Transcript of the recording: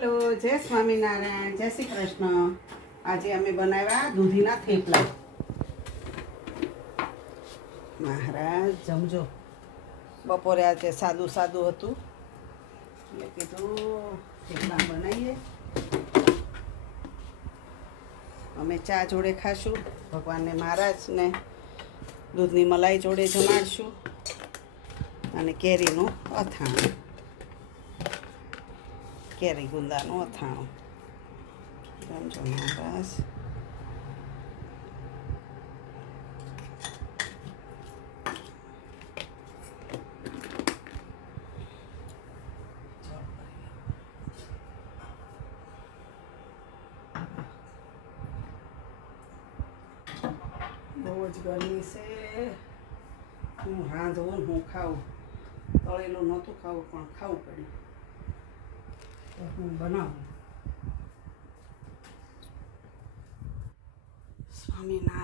Hello, જય સ્વામિનારાયણ, જય શ્રી કૃષ્ણ. આજે અમે બનાવ્યા દૂધીના થેપલા. મહારાજ જમજો. બપોરે આજે સાદું સાદું હતું એટલે કીધું થેપલા બનાવીએ. અમે ચા જોડે ખાશું, ભગવાનને મહારાજને દૂધની મલાઈ જોડે જમાડશું અને કેરીનું અથાણું, કેરી ગુંદાનું અથાણું. જમજો મહારાજ. બહુ જ ગરમી છે. હું રાંધવું ને હું ખાવું. તળેલું નહોતું ખાવું પણ ખાવું પડ્યું તો હું બનાવું. સ્વામિનારાયણ.